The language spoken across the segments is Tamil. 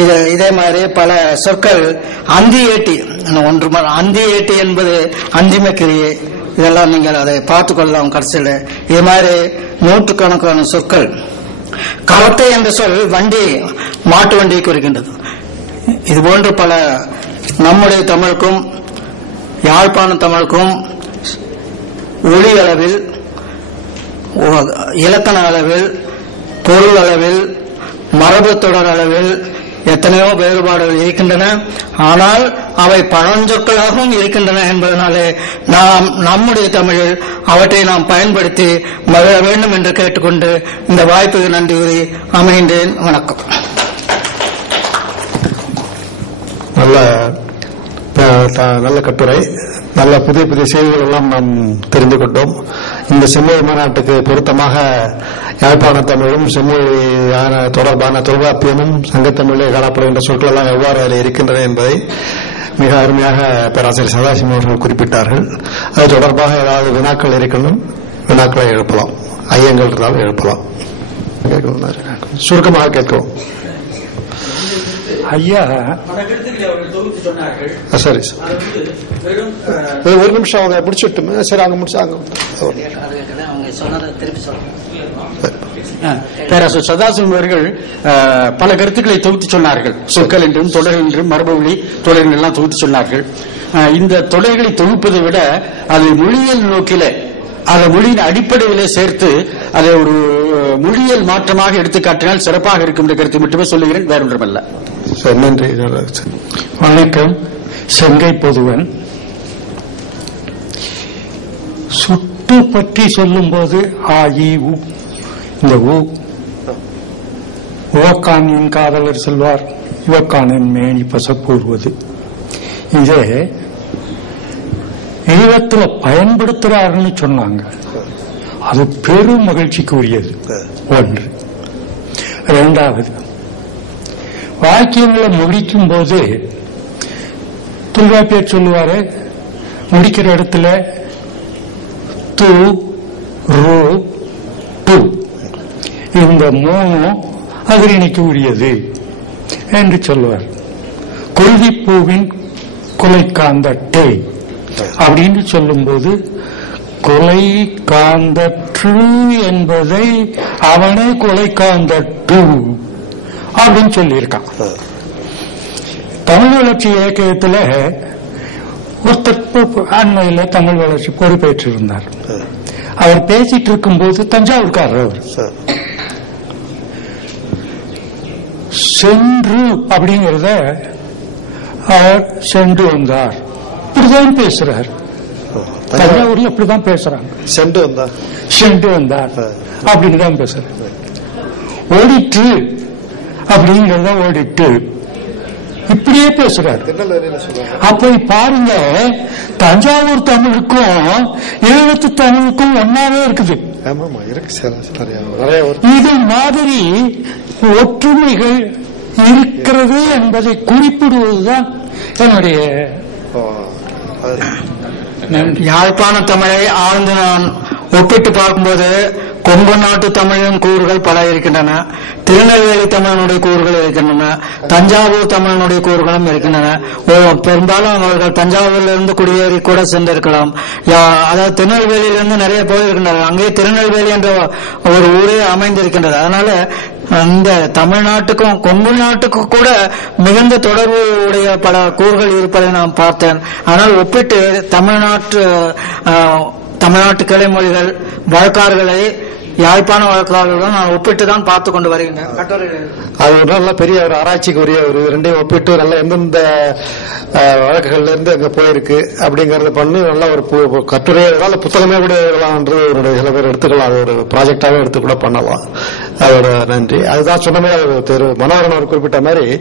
இது இதே மாதிரி பல சொற்கள் அந்தி ஏட்டி ஒன்று அந்தி ஏட்டி என்பது அந்திமக்கிரியை இதெல்லாம் நீங்கள் அதை பார்த்துக்கொள்ளலாம் கடைசியில். இது மாதிரி நூற்றுக்கணக்கான சொற்கள். கவத்தை என்ற சொல் வண்டி மாட்டு வண்டியை குறிக்கின்றது. இது போன்று பல நம்முடைய தமிழுக்கும் யாழ்ப்பாண தமிழுக்கும் ஒளி அளவில் இலக்கண அளவில் பொருள் அளவில் மரபு தொடர் அளவில் எத்தனையோ வேறுபாடுகள் இருக்கின்றன. ஆனால் அவை பழஞ்சொற்களாகவும் இருக்கின்றன என்பதனாலே நாம் நம்முடைய தமிழில் அவற்றை நாம் பயன்படுத்தி மகிழ வேண்டும் என்று கேட்டுக்கொண்டு இந்த வாய்ப்புக்கு நன்றி கூறி அமைகின்றேன். வணக்கம். நல்ல நல்ல கட்டுரை. நல்ல புதிய புதிய செய்திகள் எல்லாம் நாம் தெரிந்து கொண்டோம். இந்த செம்மொழி மாநாட்டுக்கு பொருத்தமாக யாழ்ப்பாண தமிழும் செம்மொழி தொடர்பான தொல்காப்பியமும் சங்கத்தமிழே காணப்படுகின்ற சொற்கள் எல்லாம் எவ்வாறு அதில் இருக்கின்றன என்பதை மிக அருமையாக பேராசிரியர் சதாசிவம் அவர்கள் குறிப்பிட்டார்கள். அது தொடர்பாக ஏதாவது வினாக்கள் இருக்கணும் வினாக்களை எழுப்பலாம். ஐயங்கள் இருந்தாலும் எழுப்பலாம். சுருக்கமாக கேட்கிறோம் ஐயா சரி சார். ஒரு நிமிஷம் அவங்க முடிச்சுட்டுமே சரி அங்க முடிச்சு அங்க சதாசிவம் அவர்கள் பல கருத்துக்களை தொகுத்து சொன்னார்கள். சொற்கள் என்றும் தொடர் என்றும் மரபுமொழி தொடர்கள் எல்லாம் தொகுத்து சொன்னார்கள். இந்த தொடர்களை தொகுப்பதை விட அதை மொழியியல் நோக்கில அதை மொழியின் அடிப்படையிலே சேர்த்து அதை ஒரு மொழியியல் மாற்றமாக எடுத்துக்காட்டினால் சிறப்பாக இருக்கும் என்ற கருத்தை மட்டுமே சொல்லுகிறேன் வேறொன்றுமல்ல. சரி நன்றி வணக்கம். செங்கை பொதுவன். சுட்டு பற்றி சொல்லும்போது ஆ இ உ. இந்த உ. என் காதலர் செல்வார். இவக்கானின் மேனி பசப்பூர்வது. இதே ஈழத்துல பயன்படுத்துறாருன்னு சொன்னாங்க. அது பெரும் மகிழ்ச்சிக்குரியது. ஒன்று. இரண்டாவது வாக்கியங்களை முடிக்கும் போது தொல்காப்பியர் சொல்லுவாரு முடிக்கிற இடத்துல து ரூ டு. இந்த மூணும் அதிரணிக்கு உரியது என்று சொல்லுவார். கொல்விப்பூவின் கொலைக்காந்த டே அப்படின்னு சொல்லும்போது கொலை காந்தற்று என்பதை அவனே கொலை காந்தட்டு அப்படின்னு சொல்லியிருக்கான். தமிழ் வளர்ச்சி இயக்கத்துல ஒருத்தர் அண்மையில தமிழ் வளர்ச்சி பொறுப்பேற்றிருந்தார். அவர் பேசிட்டு இருக்கும்போது தஞ்சாவூர்காரர் அவர். சென்று அப்படிங்கறத அவர் சென்று வந்தார். இப்படிதான் பேசுறார். தஞ்சாவூர்ல இப்படிதான் பேசுறாங்க. சென்று வந்தா சென்று வந்தார். அப்படின்னு தான் பேசுறாரு. ஓடிட்டு அப்படிங்கறத ஓடிட்டு இப்படியே பேசுறாரு. அப்ப பாருங்க தஞ்சாவூர் தமிழுக்கும் ஈழத்து தமிழுக்கும் ஒன்னாவே இருக்குது. இது மாதிரி ஒற்றுமைகள் இருக்கிறது என்பதை குறிப்பிடுவதுதான் என்னுடைய யாழ்ப்பாண தமிழை ஆழ்ந்து நான் ஒப்பிட்டு பார்க்கும்போது கொங்கு நாட்டு தமிழின் கூறுகள் பல இருக்கின்றன. திருநெல்வேலி தமிழனுடைய கூறுகள் இருக்கின்றன. தஞ்சாவூர் தமிழனுடைய கூறுகளும் இருக்கின்றன. ஓ, பெரும்பாலும் அவர்கள் தஞ்சாவூர்ல இருந்து குடியேறி கூட சென்றிருக்கலாம். யா- அதாவது திருநெல்வேலியிலிருந்து நிறைய போயிருக்கின்றனர் அங்கே திருநெல்வேலி என்ற ஒரு ஊரே அமைந்திருக்கின்றது. அதனால இந்த தமிழ்நாட்டுக்கும் கொங்கு நாட்டுக்கும் கூட மிகுந்த தொடர்பு உடைய பல கூறுகள் இருப்பதை நான் பார்த்தேன். ஆனால் ஒப்பிட்டு தமிழ்நாட்டு தமிழ்நாட்டு கிளை மொழிகள் வழக்காறுகளை யாழ்ப்பாண வழக்காறுகளுடன் நான் ஒப்பிட்டு தான் பார்த்து கொண்டு வருகின்றேன் அது நல்ல பெரிய ஒரு ஆராய்ச்சிக்கு உரிய ஒரு ரெண்டையும் ஒப்பிட்டு நல்ல எந்தெந்த வழக்குகள்ல இருந்து அங்க போயிருக்கு அப்படிங்கறத பண்ணி நல்ல ஒரு பு- புத்தகமே கூட எழுதலாம்ன்றது ஒரு சில பேர் எடுத்துக்கலாம். அது ஒரு ப்ராஜெக்டாவே எடுத்து கூட பண்ணலாம். அதோட நன்றி. அதுதான் சொன்ன மாதிரி திரு. மனோகரன் அவர் குறிப்பிட்ட மாதிரி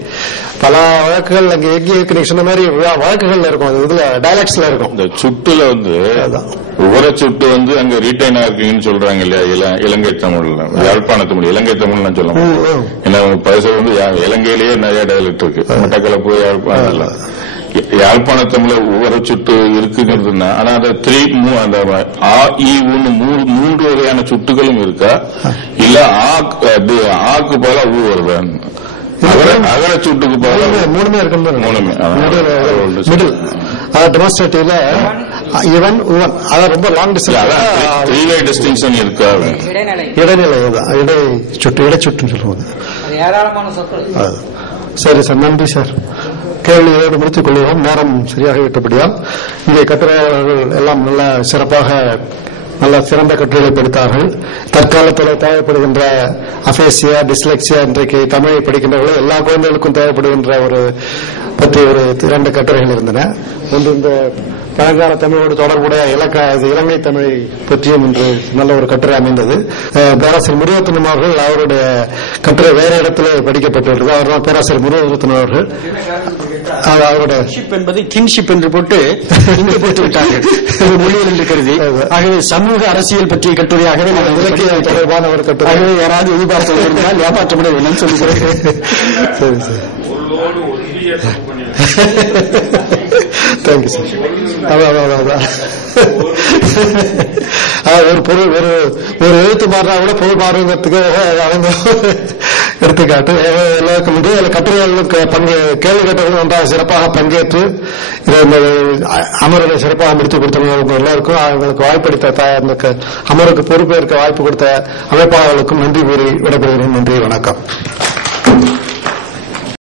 பல வழக்குகள் அங்க எங்கே இருக்கு நீங்க சொன்ன மாதிரி வழக்குகள்ல இருக்கும். அது இதுல டைலாக்ஸ்ல இருக்கும். இந்த சுட்டுல வந்து. உர சுட்டு வந்து அங்க ரீட்டைன் ஆயிருக்கீங்கன்னு சொல்றாங்க இல்லையா? இல- இலங்கை தமிழ்ல. யாழ்ப்பாண தமிழ் இலங்கை தமிழ் நான் சொல்ல ம், மாட்டேன் ம். ஏன்னா பரிசு வந்து இலங்கையிலேயே நிறைய டயலெக்ட் இருக்கு. மட்டக்களப்பு யாழ்ப்பாணம் யாழ்ப்பாண தமிழ உர சுட்டு இருக்குங்கிறதுனா ஆனா அந்த த்ரீ அந்த ஆ இ ஊன்னு மூணு மூன்று வகையான சுட்டுகளும் இருக்கா? இல்ல ஆக்கு போல ஊ வருதா? அகல- அகலச்சூட்டுக்கு மூணுமே பதிலா மூணுமே இருக்கும் மூணுமே, டெமான்ஸ்ட்ரேட்டிவ்ல இவன் உவன் அதான் ரொம்ப லாங் டிஸ்டன்ஸ் இருக்கா? இடைநிலை. இடை சுட்டு சொல்லுவாங்க. ஏராளமான சொற்கள். அது. சரி சார் நன்றி சார். கேள்வியோடு முடித்துக் கொள்கிறோம். நேரம் சரியாக விட்டபடியால் இங்கே கட்டுரையாளர்கள் எல்லாம் நல்ல சிறப்பாக நல்ல சிறந்த கட்டுரைகளை படித்தார்கள். தற்காலத்தில் தேவைப்படுகின்ற அபேசியா டிஸ்லெக்சியா இன்றைக்கு தமிழை படிக்கின்றவர்கள் எல்லா குழந்தைகளுக்கும் தேவைப்படுகின்ற ஒரு பற்றி ஒரு இரண்டு கட்டுரைகள் இருந்தன. ஒன்று இந்த பழங்கால தமிழோடு தொடர்புடைய இலக்க இலங்கை தமிழை பற்றியும் இன்று நல்ல ஒரு கட்டுரை அமைந்தது. பேராசிரியர் முருகத்தினம் அவர்கள் அவருடைய கட்டுரை வேற இடத்துல படிக்கப்பட்டுள்ளது அவர் தான் பேராசிரியர் முருகத்தினம் அவர்கள். அவருடைய என்பதை கின்ஷிப் என்று போட்டு இங்கு போட்டு விட்டார்கள். மொழியில் என்று கருதி. ஆகவே சமூக அரசியல் பற்றிய கட்டுரையாகவே நான் இலக்கிய. தொடர்பான ஒரு கட்டுரை. யாராவது எதிர்பார்த்து ஏமாற்றப்பட வேணும்னு சொல்லுகிறேன் சரி சரி. தேங்க்யூ சார் அதான் அதான் அதான், ஒரு பொருள் ஒரு ஒரு எழுத்து மாறினா கூட பொருள் மாறுங்கிறதுக்கு அவங்க எடுத்துக்காட்டு. எல்லாருக்கும் வந்து அதில் கட்டுரைகளுக்கு பங்கு கேள்வி கேட்டவர்கள் ஒன்றாக சிறப்பாக பங்கேற்று இதை இந்த அமர்வை சிறப்பாக முடித்து கொடுத்தவங்க எல்லாருக்கும் அவங்களுக்கு வாய்ப்பளித்த த- அந்த அமருக்கு பொறுப்பேற்க வாய்ப்பு கொடுத்த அமைப்பாளர்களுக்கும் நன்றி கூறி விடைபெறுகிறேன். நன்றி வணக்கம்.